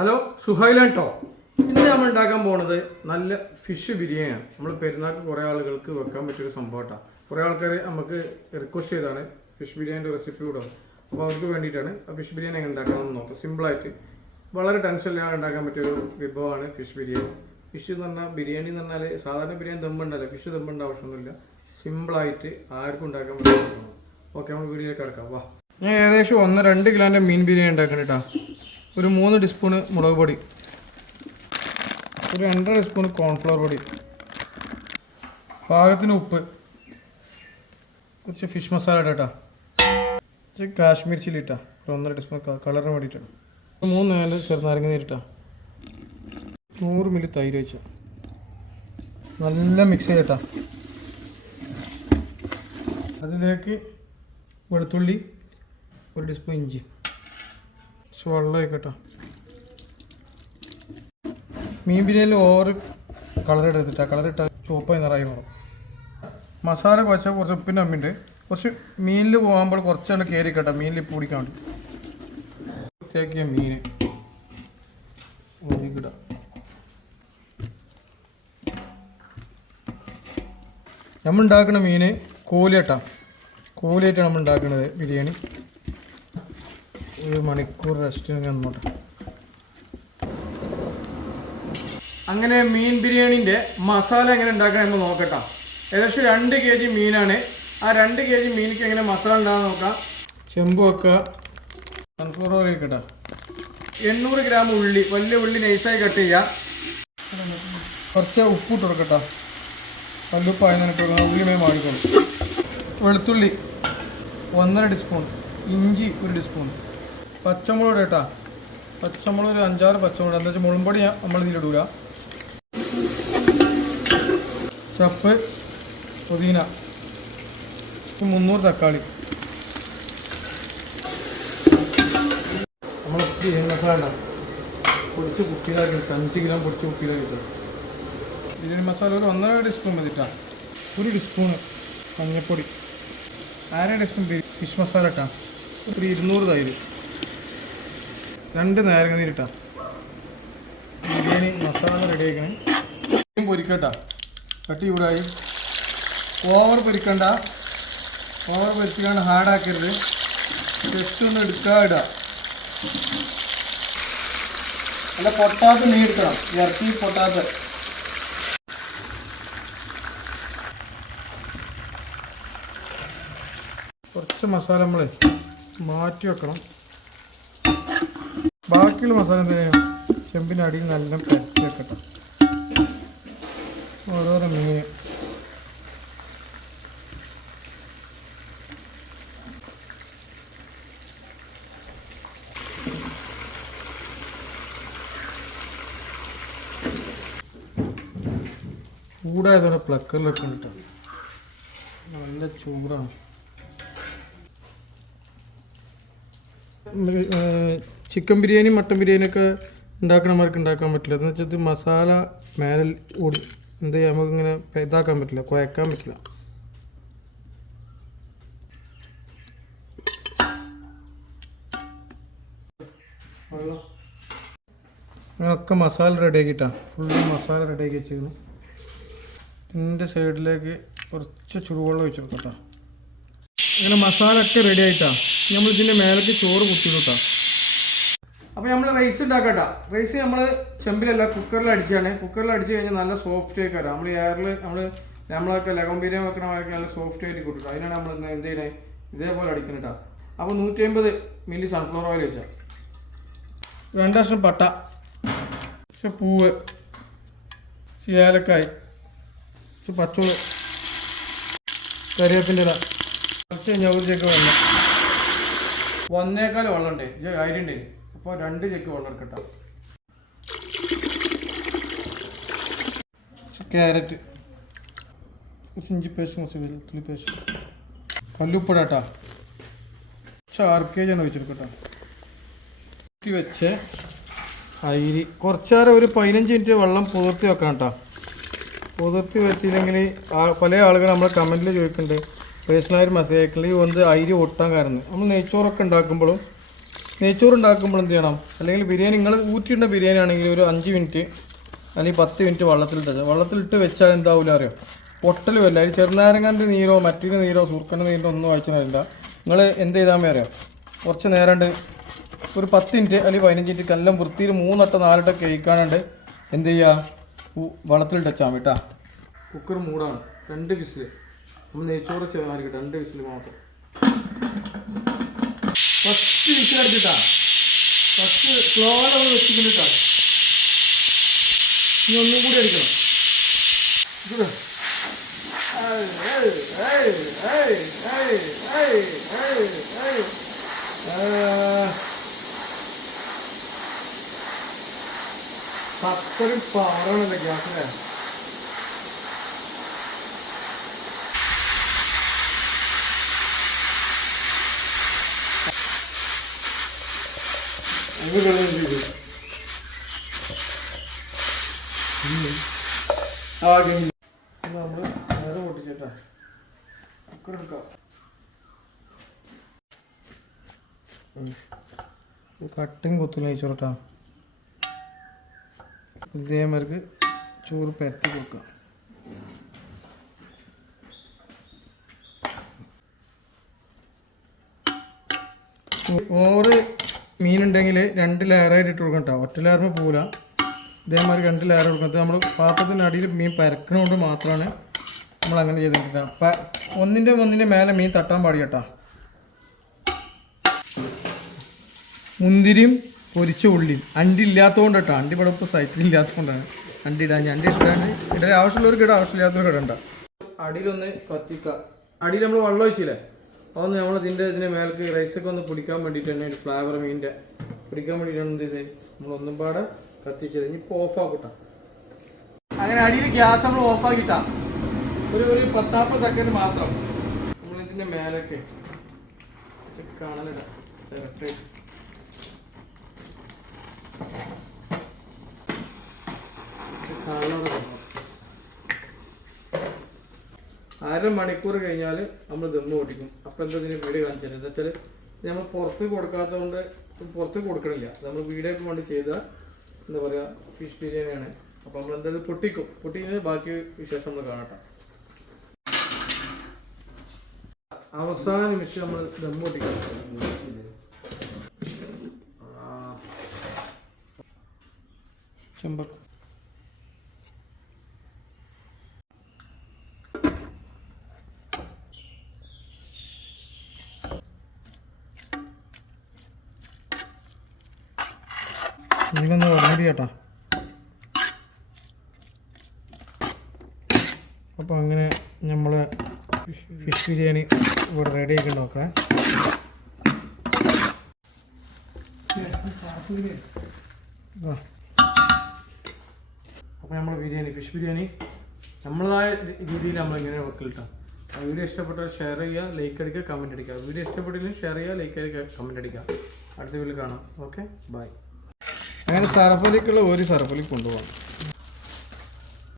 Hello സുഹൈലാൻ to. ഇന്ന് നമ്മൾ ഉണ്ടാക്കാൻ പോകുന്നത് നല്ല ഫിഷ് ബിരിയാണിയാണ്. നമ്മൾ പെരുന്നാൾക്ക് കുറേ ആളുകൾക്ക് വെക്കാൻ പറ്റിയൊരു സംഭവമാണ്. കുറേ ആൾക്കാർ നമുക്ക് റിക്വസ്റ്റ് ചെയ്താണ് ഫിഷ് ബിരിയാണിൻ്റെ റെസിപ്പി കൂടെ. അപ്പോൾ അവർക്ക് വേണ്ടിയിട്ടാണ് ആ ഫിഷ് ബിരിയാണി എങ്ങനെ ഉണ്ടാക്കാമെന്ന് നോക്കാം. സിമ്പിളായിട്ട് വളരെ ടെൻഷൻ ഇല്ലാതെ ഉണ്ടാക്കാൻ പറ്റിയൊരു വിഭവമാണ് ഫിഷ് ബിരിയാണി. ഫിഷ് എന്ന് പറഞ്ഞാൽ ബിരിയാണി എന്ന് പറഞ്ഞാൽ സാധാരണ ബിരിയാണി ദമ്മുണ്ടല്ലോ, ഫിഷ് ദമ്മുണ്ട ആവശ്യമൊന്നുമില്ല. സിമ്പിളായിട്ട് ആർക്കും ഉണ്ടാക്കാൻ പറ്റും. ഓക്കെ, നമ്മൾ വീഡിയോയിലേക്ക് കിടക്കാം. വാ, ഞാൻ ഏകദേശം 1-2 കിലോൻ്റെ മീൻ ബിരിയാണി ഉണ്ടാക്കണം കേട്ടോ. ഒരു 3 ടീസ്പൂണ് മുളക് പൊടി, ഒരു 2.5 ടീസ്പൂൺ കോൺഫ്ലവർ പൊടി, പാകത്തിന് ഉപ്പ്, കുറച്ച് ഫിഷ് മസാല ഇട്ടാ, കുറച്ച് കാശ്മീർ ചില്ലി ഇട്ടാ, ഒരു 1.5 ടീസ്പൂൺ കളറിന് വേണ്ടിയിട്ടാണ്, 3 ചെറുനാരങ്ങ നീരിട്ടാ, 100 മില്ലി തൈര് വെച്ച, നല്ല മിക്സ് ചെയ്തിട്ടാ. അതിലേക്ക് വെളുത്തുള്ളി, 1 ടീസ്പൂൺ ഇഞ്ചി, വെള്ളം ആയിക്കോട്ടെ. മീൻ ബിരിയാണിയിൽ ഓവർ കളർ എടുത്തിട്ടാ, കളർ ഇട്ടാൽ ചുവപ്പായി നിറയെ മാറും. മസാല കുഴച്ചാൽ കുറച്ച് ഉപ്പിൻ്റെ അമ്മിണ്ട്, കുറച്ച് മീനിൽ പോകുമ്പോൾ കുറച്ചാണ് കയറിക്കട്ടെ, മീനിൽ ഇപ്പ് പിടിക്കാൻ വേണ്ടി. വൃത്തിയാക്കിയ മീൻ ഒതുക്കിടാം. നമ്മൾ ഉണ്ടാക്കുന്ന മീൻ കോലിയാട്ടാ, കോലിയായിട്ടാണ് നമ്മൾ ഉണ്ടാക്കുന്നത് ബിരിയാണി. 1 മണിക്കൂർ റെസ്റ്റ് വന്നോട്ടെ. അങ്ങനെ മീൻ ബിരിയാണിൻ്റെ മസാല എങ്ങനെ ഉണ്ടാക്കാൻ നമ്മൾ നോക്കട്ടാ. ഏകദേശം 2 kg മീനാണ്. ആ 2 kg മീനിക്ക് എങ്ങനെ മസാല ഉണ്ടാകാൻ നോക്കാം. ചെമ്പ് വെക്കുക, സൺഫ്ലവർ ഓയിൽ വെക്കട്ടെ, 800 ഗ്രാം ഉള്ളി, വലിയ ഉള്ളി നൈസായി കട്ട് ചെയ്യുക, കുറച്ച് ഉപ്പിട്ട് കൊടുക്കട്ടെ, കല്ലുപ്പായി നിനക്ക് ഉള്ളി മേ മാടിക്കണം. വെളുത്തുള്ളി 1.5 ടീസ്പൂൺ, ഇഞ്ചി 1 ടീസ്പൂൺ, പച്ചമുളക് കേട്ടാ, പച്ചമുളക് ഒരു 5-6 പച്ചമുളക്, എന്താ വെച്ചാൽ മുളമ്പൊടി നമ്മൾ ഇതിലിടൂല, ചപ്പ്, പുതിന, 300 തക്കാളി. നമ്മൾ മസാല പൊടിച്ച് കുപ്പിയിലാക്കി 5 കിലോ പൊടിച്ച് കുപ്പിയിലാക്കി കിട്ടും. ബിരിയാണി മസാല ഒരു 1.5 ടീസ്പൂൺ മതിട്ടാ, 1 ടീസ്പൂണ് മഞ്ഞൾപ്പൊടി, 1/2 ടീസ്പൂൺ ഫിഷ് മസാല ഇട്ടാ, ഒരു 200 തൈര്, 2 നാരങ്ങ നീരിട്ടാ. ബിരിയാണി മസാല റെഡി ആക്കണേ. പൊരിക്കട്ടാ, കട്ടി ചൂടായി. ഓവർ പൊരിക്കണ്ട, ഓവർ പൊരിച്ചിട്ടാണ് ഹാർഡാക്കരുത്, ജസ്റ്റ് ഒന്ന് എടുക്കാതെ ഇടുക. അല്ല പൊട്ടാത്ത മീൻ എടുക്കണം, ഇറച്ചി പൊട്ടാത്ത. കുറച്ച് മസാല നമ്മൾ മാറ്റി വെക്കണം. ബാക്കിയുള്ള മസാല എന്തിനാണ് ചെമ്പിൻ്റെ അടിയിൽ നല്ല പരത്തി വെക്കട്ടെ. ഓരോരോ മീൻ ചൂടായതോടെ പ്ലക്കറിലൊക്കെ കിട്ടാം, നല്ല ചൂടാണ്. ചിക്കൻ ബിരിയാണി മട്ടൻ ബിരിയാണിയൊക്കെ ഉണ്ടാക്കണമാർക്ക് ഉണ്ടാക്കാൻ പറ്റില്ല. എന്ന് വെച്ചാൽ ഇത് മസാല മേലെ ഓടി എന്ത് ചെയ്യുക, നമുക്കിങ്ങനെ ഇതാക്കാൻ പറ്റില്ല, കുഴക്കാൻ പറ്റില്ല. അങ്ങനെയൊക്കെ മസാല റെഡിയാക്കിയിട്ടാണ്, ഫുള്ള് മസാല റെഡിയാക്കി വെച്ചിരുന്നു. ഇതിൻ്റെ സൈഡിലേക്ക് കുറച്ച് ചുടുവെള്ളം ഒഴിച്ചു കൊടുക്കട്ടോ. അങ്ങനെ മസാല ഒക്കെ റെഡി ആയിട്ടാണ്. നമ്മൾ ഇതിൻ്റെ മേലേക്ക് ചോറ് കുത്തി നോക്കാം. അപ്പോൾ നമ്മൾ റൈസ് ഉണ്ടാക്കട്ടോ. റൈസ് നമ്മൾ ചെമ്പിലല്ല കുക്കറിൽ അടിച്ചാണ്. കുക്കറിൽ അടിച്ച് കഴിഞ്ഞാൽ നല്ല സോഫ്റ്റ് ആയി വരാം. നമ്മൾ എയറിൽ നമ്മളൊക്കെ ലഗം ബിരിയാണി വെക്കണമായിരിക്കും നല്ല സോഫ്റ്റ് ആയിട്ട് കിട്ടും. അതിനാണ് നമ്മൾ എന്ത് ചെയ്യണേ, ഇതേപോലെ അടിക്കണം കേട്ടോ. അപ്പോൾ 150 മില്ലി സൺഫ്ലവർ ഓയിൽ വെച്ചാൽ, 2 കഷ്ണം പട്ട, പൂവ്, ഏലക്കായ്, പച്ചമുളക്, കറിവേപ്പിൻ്റെ ഇല, കുറച്ച് ഞവരിച്ചൊക്കെ വെള്ളം, 1.25 വെള്ളം ഉണ്ട്, അരി ഉണ്ട്. അപ്പോൾ 2 ചെക്ക് വെള്ളം എടുക്കട്ടെ. ക്യാരറ്റ്, ഇഞ്ചി പേസ്റ്റ്, കുറച്ച് വെളുത്തുള്ളി പേസ്റ്റ്, കല്ലുപ്പിടാട്ടാ, 6 kg വെച്ചെടുക്കട്ടോ. വെച്ച് അരി കുറച്ച് നേരം ഒരു 15 മിനിറ്റ് വെള്ളം പുതിർത്തി വെക്കണം കേട്ടോ. പുതിർത്തി വെച്ചില്ലെങ്കിൽ പല ആളുകൾ നമ്മളെ കമൻറ്റിൽ ചോദിക്കുന്നുണ്ട്, പേഴ്സണലായിട്ട് മെസ്സേജ് അയക്കുന്നത് ഈ അരി ഒട്ടാൻ കാരണം. നമ്മൾ നെയ്ച്ചോറൊക്കെ ഉണ്ടാക്കുമ്പോഴും നെയ്ച്ചോറ് ഉണ്ടാക്കുമ്പോൾ എന്ത് ചെയ്യണം, അല്ലെങ്കിൽ ബിരിയാണി നിങ്ങൾ ഊറ്റിയിടുന്ന ബിരിയാണി ആണെങ്കിൽ ഒരു 5 മിനിറ്റ് അല്ലെങ്കിൽ 10 മിനിറ്റ് വെള്ളത്തിലിട്ട് വെച്ചാൽ എന്താവില്ല അറിയോ, പൊട്ടൽ വരില്ല. അതിൽ ചെറുനാരങ്ങാൻ്റെ നീരോ മറ്റൊരു നീരോ സുർക്കൻ്റെ നീരോ ഒന്നും വായിച്ചിട്ടില്ല. നിങ്ങൾ എന്ത് ചെയ്താൽ അറിയാം, കുറച്ച് നേരം ഒരു 10 മിനിറ്റ് അല്ലെങ്കിൽ 15 മിനിറ്റ് എല്ലാം വൃത്തിയിൽ 3 വട്ടം 4 വട്ടം കേൾക്കാനുണ്ട് എന്ത് ചെയ്യുക, വെള്ളത്തിലിട്ട് വെച്ചാൽ കേട്ടോ. കുക്കർ മൂടാണ്, 2 വിസിൽ. നമ്മൾ നെയ്ച്ചോറ് ചേർക്കിട്ട് 2 വിസിൽ മാത്രം. ഫസ്റ്റ് വിസിൽ അടിച്ചിട്ടാ, ഫസ്റ്റ് സ്ലോയിൽ നമ്മൾ വെച്ചിട്ടാ. ഇനി ഒന്നും കൂടി അടിക്കണം. അത്രയും പവറാണല്ലേ ഗ്യാസിന്. നമ്മള് നേരെ പൊട്ടിച്ചേട്ടാ, കുക്കർ എടുക്കാം. കട്ടും കൊത്തും നെയ്ച്ചോറട്ടാ. ഇതേമാർക്ക് ചോറ് പരത്തി കൊടുക്കാം. ഓറ് മീനുണ്ടെങ്കിൽ 2 ലെയറായിട്ട് ഇട്ട് കൊടുക്കണം കേട്ടോ. ഒറ്റ ലെയറിന് പോകില്ല. ഇതേമാതിരി 2 ലെയർ കൊടുക്കുന്നത് നമ്മൾ പാത്രത്തിൻ്റെ അടിയിൽ മീൻ പരക്കണോണ്ട് മാത്രമാണ് നമ്മൾ അങ്ങനെ ചെയ്തിട്ടുണ്ടാകുക. ഒന്നിൻ്റെ മേലെ മീൻ തട്ടാൻ പാടില്ല കേട്ടോ. മുന്തിരിയും പൊരിച്ച ഉള്ളിയും അണ്ടി ഇല്ലാത്തതുകൊണ്ട് കേട്ടോ. അണ്ടി ഇവിടെ ഇപ്പോൾ സൈറ്റിലില്ലാത്തതുകൊണ്ടാണ് അണ്ടി ഇടാൻ. അണ്ടി ഇടാൻ ആവശ്യമുള്ളവർക്ക് ഇടാം, ആവശ്യമില്ലാത്തവർക്ക് ഇടണ്ട. അടിയിലൊന്ന് കത്തിക്കുക. അടിയിൽ നമ്മൾ വെള്ളം ഒഴിച്ചില്ലേ, അതൊന്ന് നമ്മൾ ഇതിൻ്റെ മേലേക്ക് റൈസൊക്കെ ഒന്ന് പിടിക്കാൻ വേണ്ടിയിട്ട് തന്നെ ഫ്ലേവർ മീനിൻ്റെ പിടിക്കാൻ വേണ്ടിയിട്ടാണ് എന്ത് ചെയ്തത് നമ്മളൊന്നും പാടെ കത്തിച്ചത്. ഇനിയിപ്പോൾ ഓഫാക്കിട്ടാ. അങ്ങനെ അടിയിൽ ഗ്യാസ് നമ്മൾ ഓഫാക്കിട്ടാ ഒരു 10-40 സെക്കൻഡ് മാത്രം നമ്മളിതിൻ്റെ മേലൊക്കെ കാണലിടാം. സെലക്ട് അരമണിക്കൂർ കഴിഞ്ഞാൽ നമ്മൾ ദമ്മ് പൊട്ടിക്കും. അപ്പോൾ എന്താ ഇതിന് വീഡിയോ കാണിച്ചത് എന്താ വെച്ചാൽ നമ്മൾ പുറത്ത് കൊടുക്കാത്തതുകൊണ്ട് പുറത്ത് കൊടുക്കണില്ല. നമ്മൾ വീഡിയോക്ക് വേണ്ടി ചെയ്ത എന്താ പറയുക ഫിഷ് ബിരിയാണിയാണ്. അപ്പോൾ നമ്മൾ എന്തായാലും പൊട്ടിക്കും. പൊട്ടിക്കുന്നതിന് ബാക്കി വിശേഷം നമ്മൾ കാണട്ടെ. അവസാന നിമിഷം നമ്മൾ ദമ്മ് പൊട്ടിക്കും. ചെമ്പക്ക ഇതിലൊന്ന് ഉടനടി കേട്ടോ. അപ്പോൾ അങ്ങനെ നമ്മൾ ഫിഷ് ബിരിയാണി ഇവിടെ റെഡി ആക്കി നോക്കാം. അപ്പോൾ നമ്മൾ ഫിഷ് ബിരിയാണി നമ്മളതായ രീതിയിൽ നമ്മളിങ്ങനെ വെക്കലിട്ടാം. വീഡിയോ ഇഷ്ടപ്പെട്ടാൽ ഷെയർ ചെയ്യുക, ലൈക്ക് അടിക്കുക, കമൻറ്റ് അടിക്കുക. വീഡിയോ ഇഷ്ടപ്പെട്ടില്ലെങ്കിൽ ഷെയർ ചെയ്യുക, ലൈക്ക് അടിക്കുക, കമൻറ്റ് അടിക്കുക. അടുത്ത വീഡിയോയിൽ കാണാം. Okay, bye. അങ്ങനെ സർഫലിക്കുള്ള ഒരു സർഫലിക്ക് കൊണ്ടുപോകാം.